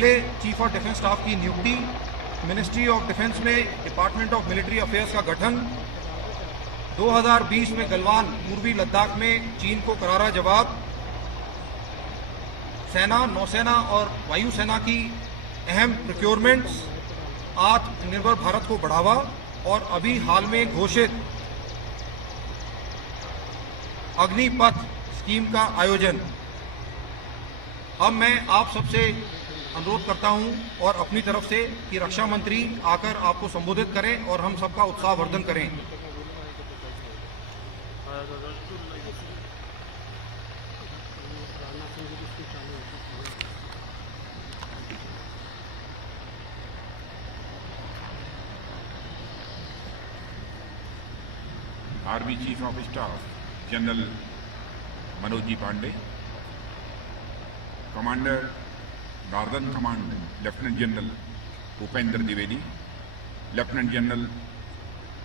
पहले chief of defence staff की नियुक्ति, मिनिस्ट्री ऑफ डिफेंस में डिपार्टमेंट ऑफ मिलिट्री अफेयर्स का गठन, 2020 में गलवान पूर्वी लद्दाख में चीन को करारा जवाब, सेना, नौसेना और वायुसेना की अहम प्रोक्योरमेंट्स, आत्मनिर्भर भारत को बढ़ावा और अभी हाल में घोषित अग्निपथ स्कीम का आयोजन। अब मैं आप सबसे अनुरोध करता हूं और अपनी तरफ से कि रक्षा मंत्री आकर आपको संबोधित करें और हम सबका उत्साहवर्धन करें। Army chief of staff general Manoj ji Pande, commander northern command lieutenant general Bhupendra Dwivedi, lieutenant general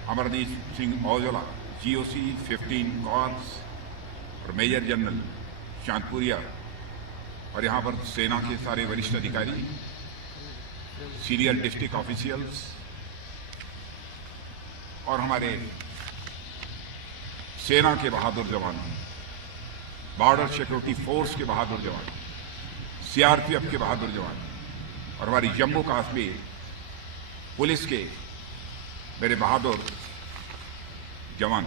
Amardeep Singh Aujla, GOC 15 corps और मेजर जनरल शांतपुरिया, और यहाँ पर सेना के सारे वरिष्ठ अधिकारी, सीनियर डिस्ट्रिक्ट ऑफिशियल्स और हमारे सेना के बहादुर जवान, बॉर्डर सिक्योरिटी फोर्स के बहादुर जवान, CRPF के बहादुर जवान और हमारी जम्मू कश्मीर पुलिस के मेरे बहादुर जवान।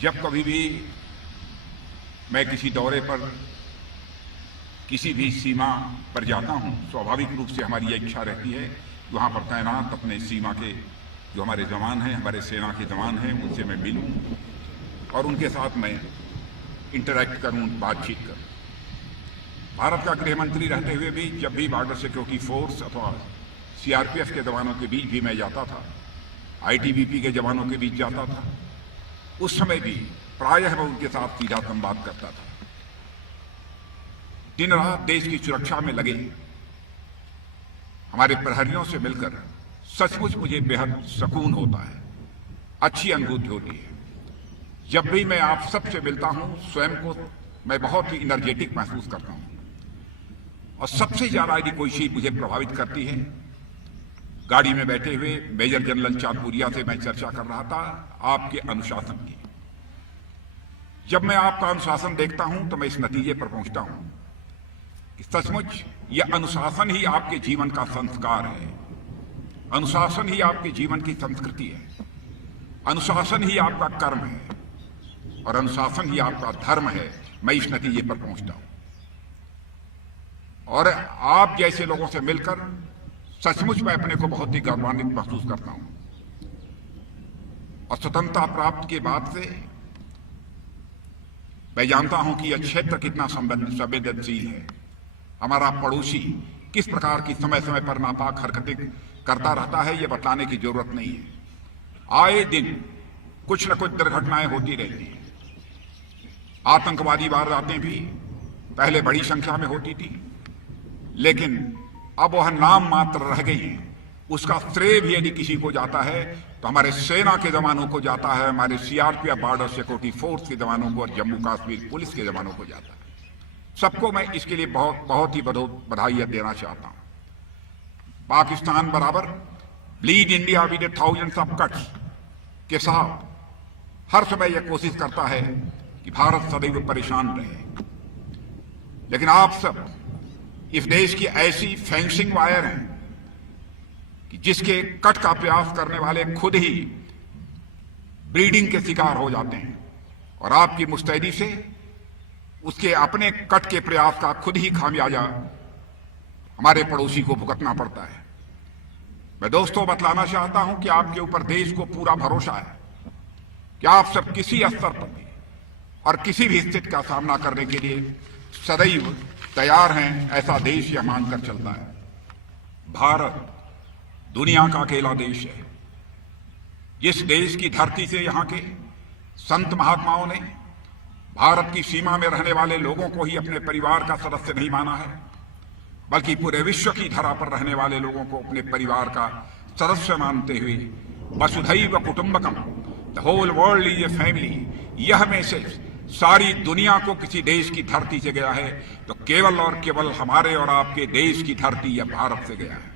जब कभी भी मैं किसी दौरे पर किसी भी सीमा पर जाता हूं, स्वाभाविक रूप से हमारी यह इच्छा रहती है कि वहां पर तैनात अपने सीमा के जो हमारे जवान हैं, हमारे सेना के जवान हैं, उनसे मैं मिलूं और उनके साथ मैं इंटरैक्ट करूं, बातचीत करूं। भारत का गृह मंत्री रहते हुए भी जब भी बॉर्डर सिक्योरिटी फोर्स अथवा CRPF के जवानों के बीच भी मैं जाता था, ITBP के जवानों के बीच जाता था, उस समय भी प्रायः मैं उनके साथ सीधा संवाद करता था। दिन रात देश की सुरक्षा में लगे हमारे प्रहरियों से मिलकर सचमुच मुझे बेहद सुकून होता है, अच्छी अनुभूति होती है। जब भी मैं आप सबसे मिलता हूं, स्वयं को मैं बहुत ही एनर्जेटिक महसूस करता हूं। और सबसे ज्यादा यदि कोई चीज मुझे प्रभावित करती है, गाड़ी में बैठे हुए मेजर जनरल चांदपुरिया से मैं चर्चा कर रहा था आपके अनुशासन की। जब मैं आपका अनुशासन देखता हूं तो मैं इस नतीजे पर पहुंचता हूं कि सचमुच यह अनुशासन ही आपके जीवन का संस्कार है, अनुशासन ही आपके जीवन की संस्कृति है, अनुशासन ही आपका कर्म है और अनुशासन ही आपका धर्म है। मैं इस नतीजे पर पहुंचता हूं और आप जैसे लोगों से मिलकर सचमुच मैं अपने को बहुत ही गौरवान्वित महसूस करता हूं। और स्वतंत्रता प्राप्त के बाद से मैं जानता हूं कि यह क्षेत्र कितना संवेदनशील है। हमारा पड़ोसी किस प्रकार की समय समय पर नापाक हरकतें करता रहता है, यह बताने की जरूरत नहीं है। आए दिन कुछ न कुछ दुर्घटनाएं होती रहती हैं। आतंकवादी वारदातें भी पहले बड़ी संख्या में होती थी, लेकिन अब वह नाम मात्र रह गई हैं। उसका श्रेय भी यदि किसी को जाता है तो हमारे सेना के जवानों को जाता है, हमारे CRPF बॉर्डर सिक्योरिटी फोर्स के जवानों को और जम्मू कश्मीर पुलिस के जवानों को जाता है। सबको मैं इसके लिए बहुत ही बधाई देना चाहता हूं। पाकिस्तान बराबर bleed India with thousands of cuts के साथ हर समय यह कोशिश करता है कि भारत सदैव परेशान रहे, लेकिन आप सब इस देश की ऐसी फेंसिंग वायर हैं कि जिसके कट का प्रयास करने वाले खुद ही ब्रीडिंग के शिकार हो जाते हैं और आपकी मुस्तैदी से उसके अपने कट के प्रयास का खुद ही खामियाजा हमारे पड़ोसी को भुगतना पड़ता है। मैं दोस्तों बतलाना चाहता हूं कि आपके ऊपर देश को पूरा भरोसा है कि आप सब किसी स्तर पर भी और किसी भी स्थिति का सामना करने के लिए सदैव तैयार हैं, ऐसा देश यह मानकर चलता है। भारत दुनिया का अकेला देश है जिस देश की धरती से यहाँ के संत महात्माओं ने भारत की सीमा में रहने वाले लोगों को ही अपने परिवार का सदस्य नहीं माना है, बल्कि पूरे विश्व की धरा पर रहने वाले लोगों को अपने परिवार का सदस्य मानते हुए वसुधैव कुटुंबकम, the whole world is a family, यह मैसेज सारी दुनिया को किसी देश की धरती से गया है तो केवल और केवल हमारे और आपके देश की धरती या भारत से गया है।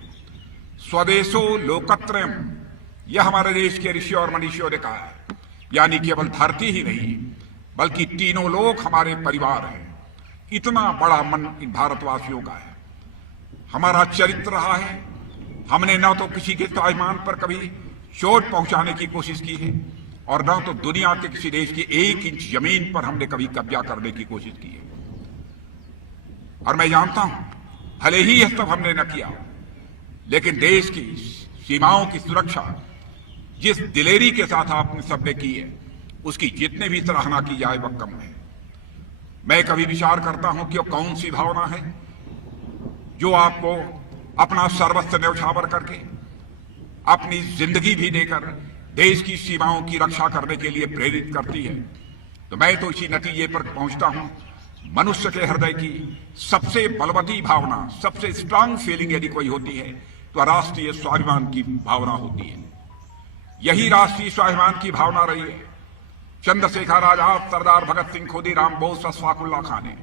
स्वदेशो लोकत्रयम, यह हमारे देश के ऋषि और मनीषियों ने कहा है। यानी केवल धरती ही नहीं बल्कि तीनों लोक हमारे परिवार हैं। इतना बड़ा मन इन भारतवासियों का है। हमारा चरित्र रहा है, हमने न तो किसी के स्वाभिमान पर कभी चोट पहुंचाने की कोशिश की है और न तो दुनिया के किसी देश की 1 इंच जमीन पर हमने कभी कब्जा करने की कोशिश की है। और मैं जानता हूं भले ही यह सब हमने न किया, लेकिन देश की सीमाओं की सुरक्षा जिस दिलेरी के साथ आपने सबने की है उसकी जितने भी सराहना की जाए वह कम है। मैं कभी विचार करता हूं कि कौन सी भावना है जो आपको अपना सर्वस्व न्यौछावर करके अपनी जिंदगी भी देकर देश की सीमाओं की रक्षा करने के लिए प्रेरित करती है। तो मैं तो इसी नतीजे पर पहुंचता हूं, मनुष्य के हृदय की सबसे बलवती भावना, सबसे स्ट्रांग फीलिंग यदि कोई होती है तो राष्ट्रीय स्वाभिमान की भावना होती है। यही राष्ट्रीय स्वाभिमान की भावना रही है चंद्रशेखर आजाद, सरदार भगत सिंह, खुदीराम बोस, अशफाक उल्लाह खां ने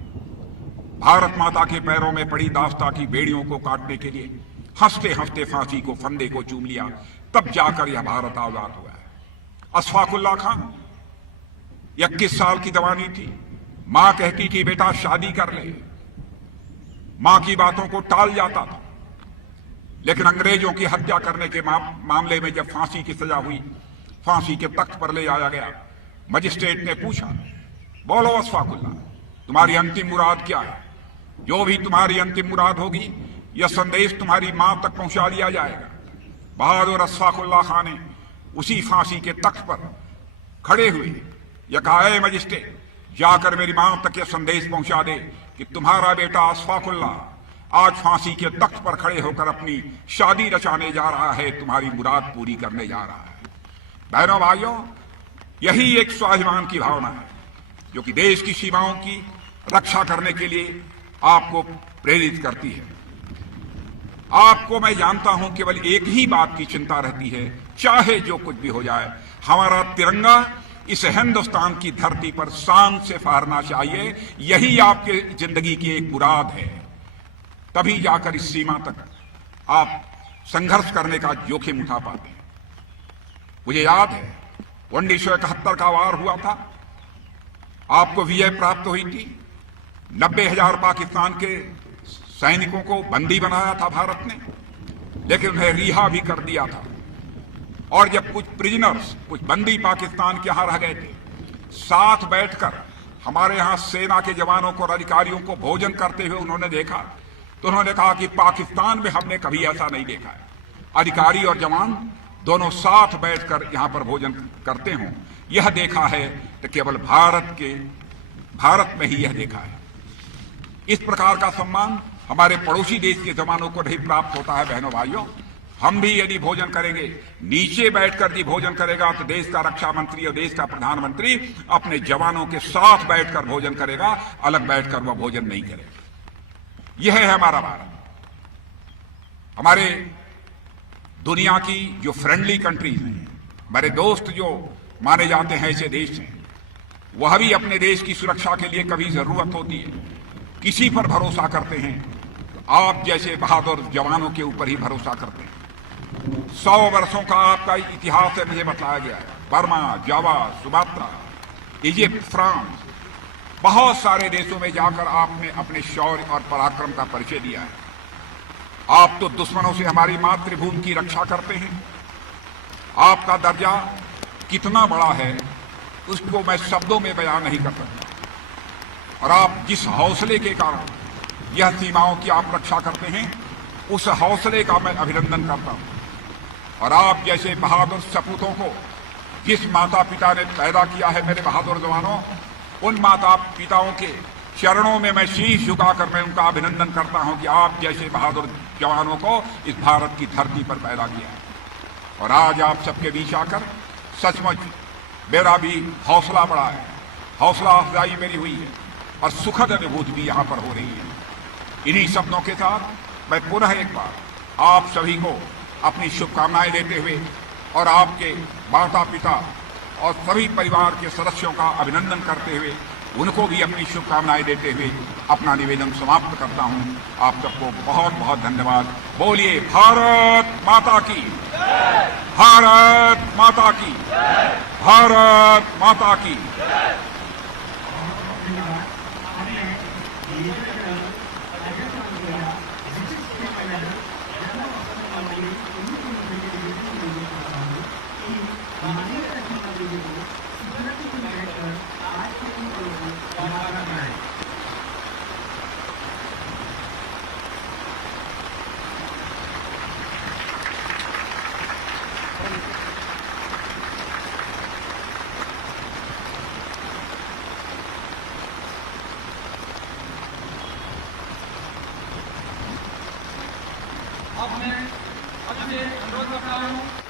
भारत माता के पैरों में पड़ी दास्ता की बेड़ियों को काटने के लिए हंसते हंसते फांसी को, फंदे को चूम लिया, तब जाकर यह भारत आजाद हुआ है। अशफाक उल्लाह खां 21 साल की जवानी थी, मां कहती कि बेटा शादी कर ले, मां की बातों को टाल जाता था। लेकिन अंग्रेजों की हत्या करने के मामले में जब फांसी की सजा हुई, फांसी के तख्त पर ले आया गया, मजिस्ट्रेट ने पूछा, बोलो अशफाक उल्लाह, तुम्हारी अंतिम मुराद क्या है? जो भी तुम्हारी अंतिम मुराद होगी यह संदेश तुम्हारी मां तक पहुंचा दिया जाएगा। बहादुर अशफाक उल्लाह खां ने उसी फांसी के तख्त पर खड़े हुए यह कहा, है मजिस्ट्रेट, जाकर मेरी मां तक यह संदेश पहुंचा दे कि तुम्हारा बेटा अशफाक उल्लाह आज फांसी के तख्त पर खड़े होकर अपनी शादी रचाने जा रहा है, तुम्हारी मुराद पूरी करने जा रहा है। बहनों भाइयों, यही एक स्वाभिमान की भावना है जो कि देश की सीमाओं की रक्षा करने के लिए आपको प्रेरित करती है। आपको मैं जानता हूं केवल एक ही बात की चिंता रहती है, चाहे जो कुछ भी हो जाए, हमारा तिरंगा इस हिंदुस्तान की धरती पर शान से फहरना चाहिए। यही आपके जिंदगी की एक मुराद है। तभी जाकर इस सीमा तक आप संघर्ष करने का जोखिम उठा पाते हैं। मुझे याद है 1971 का वार हुआ था, आपको विजय प्राप्त हुई थी। 90,000 पाकिस्तान के सैनिकों को बंदी बनाया था भारत ने, लेकिन उन्हें रिहा भी कर दिया था। और जब कुछ प्रिजनर्स, कुछ बंदी पाकिस्तान के यहां रह गए थे, साथ बैठकर हमारे यहां सेना के जवानों को और अधिकारियों को भोजन करते हुए उन्होंने देखा, तो उन्होंने कहा कि पाकिस्तान में हमने कभी ऐसा नहीं देखा है, अधिकारी और जवान दोनों साथ बैठकर यहां पर भोजन करते हों। यह देखा है तो केवल भारत में ही यह देखा है। इस प्रकार का सम्मान हमारे पड़ोसी देश के जवानों को नहीं प्राप्त होता है। बहनों भाइयों, हम भी यदि भोजन करेंगे, नीचे बैठकर यदि भोजन करेगा तो देश का रक्षा मंत्री और देश का प्रधानमंत्री अपने जवानों के साथ बैठकर भोजन करेगा, अलग बैठकर वह भोजन नहीं करेगा। यह है हमारा भारत। हमारे दुनिया की जो फ्रेंडली कंट्रीज हैं, हमारे दोस्त जो माने जाते हैं ऐसे देश हैं, वह भी अपने देश की सुरक्षा के लिए कभी जरूरत होती है किसी पर भरोसा करते हैं तो आप जैसे बहादुर जवानों के ऊपर ही भरोसा करते हैं। 100 वर्षों का आपका इतिहास है, मुझे बताया गया है। बर्मा, जावा, सुमात्रा, इजिप्ट, फ्रांस, बहुत सारे देशों में जाकर आपने अपने शौर्य और पराक्रम का परिचय दिया है। आप तो दुश्मनों से हमारी मातृभूमि की रक्षा करते हैं। आपका दर्जा कितना बड़ा है उसको मैं शब्दों में बयान नहीं कर सकता। और आप जिस हौसले के कारण यह सीमाओं की आप रक्षा करते हैं, उस हौसले का मैं अभिनंदन करता हूं। और आप जैसे बहादुर सपूतों को जिस माता पिता ने पैदा किया है, मेरे बहादुर जवानों, उन माता पिताओं के चरणों में मैं शीश झुकाकर मैं उनका अभिनंदन करता हूं कि आप जैसे बहादुर जवानों को इस भारत की धरती पर पैदा किया है। और आज आप सबके बीच आकर सचमुच मेरा भी हौसला बढ़ा है, हौसला अफजाई मेरी हुई है और सुखद अनुभूति भी यहां पर हो रही है। इन्हीं शब्दों के साथ मैं पुनः एक बार आप सभी को अपनी शुभकामनाएं देते हुए और आपके माता पिता और सभी परिवार के सदस्यों का अभिनंदन करते हुए उनको भी अपनी शुभकामनाएं देते हुए अपना निवेदन समाप्त करता हूं। आप सबको बहुत बहुत धन्यवाद। बोलिए भारत माता की, भारत माता की, भारत माता की। अब मैं अभी से अनुरोध करता हूँ